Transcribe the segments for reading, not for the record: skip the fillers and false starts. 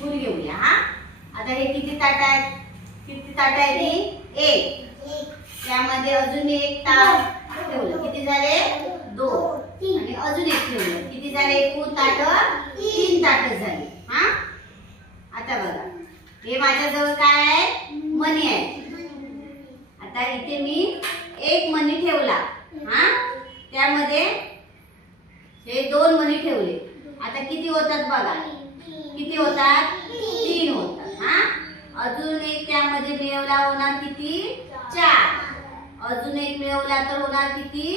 शिकून घेऊया हा. आता हे किती ताट आहेत? किती ताट आहेत ही? एक. त्यामध्ये अजून एक ताट ठेवलं. किती झाले? 2. आणि अजून एक ठेवलं. किती झाले? एकूण ताट 3 ताट झाली हा. आता बघा हे माझ्याजवळ काय आहे? मणी आहे. आता इथे मी एक मणी ठेवला हा. त्यामध्ये हे 2 मणी ठेवले. आता किती होतात बघा? किती होतात? 3 होतात हा. अजून एक त्यामध्ये मिळवला होणार किती? 4. अजून एक मिळवला तर होणार किती?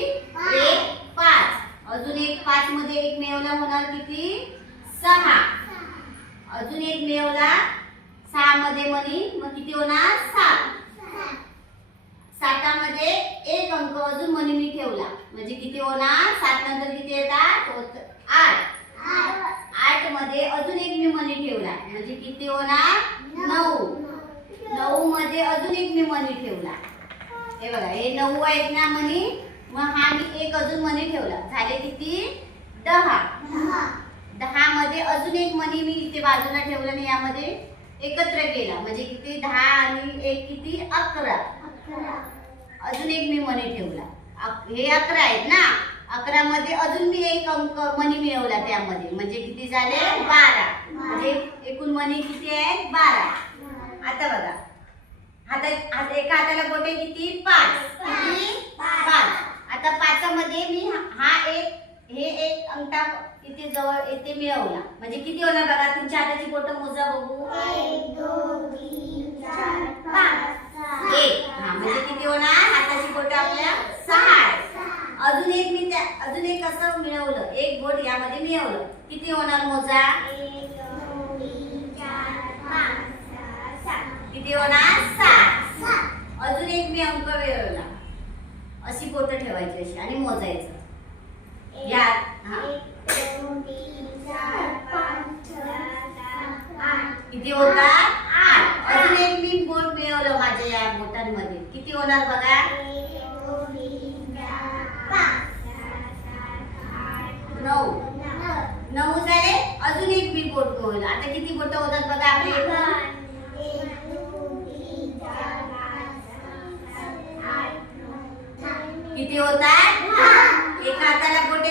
1 5. अजून एक 5 मध्ये एक मिळवला होणार किती? 6. अजून एक मिळवला 6 मध्ये मनी मग किती होणार? 7. 7 मध्ये एक अंक अजून मनी मी ठेवला म्हणजे किती होणार? 7 नंतर किती येतात? 8. 8 मध्ये अजून एक मी मनी ठेवला म्हणजे किती होणार? 9. 9 मध्ये अजून एक मी मनी ठेवला. हे बघा हे 9 आहेत ना मनी. मग हा मी एक अजून मनी ठेवला झाले किती? 10. 10 मध्ये अजून एक मनी मी इथे बाजूला ठेवला आणि यामध्ये एकत्र केला म्हणजे किती? 10 आणि 1 किती? 11. अजून एक मी मनी ठेवला. हे 11 आहेत ना. 11 मध्ये अजून मी एक अंक मनी मिळवला त्यामध्ये म्हणजे किती झाले? 12. म्हणजे एकूण मनी किती आहेत? 12. आता बघा एका हाताला बोटे किती? 5. किती? 5. आता 5 मध्ये मी हे एक अंक इथे जवळ इथे मिळवला म्हणजे किती होणार बघा? तुमच्या हाताची बोटं मोजा बघू. 1 2 3 4 5 1. म्हणजे किती होणार? हाताची बोटं आपल्या 6. अजून एक कसं मिळवलं? एक बोट यामध्ये मिळवलं किती होणार? मोजा. 1 2 3 4 5 6 7. किती होणार? 7. अजून एक मी अंक मिळवला. अशी बोटं ठेवायची अशी आणि मोजायचं. या हा 1 2 3 4 5 6 7 8. किती होतात? 8. अजून एक मी बोट मिळवलं माझ्या या बोटांमध्ये किती होणार बघा? 1 2 3 4 5 9. 9 झाले. अजून एक मी बोट मिळवलं. आता किती बोटं होतात बघा आपले? 1 2 3 4 5 6 7 8 9. किती होतात? एका हाताला बोट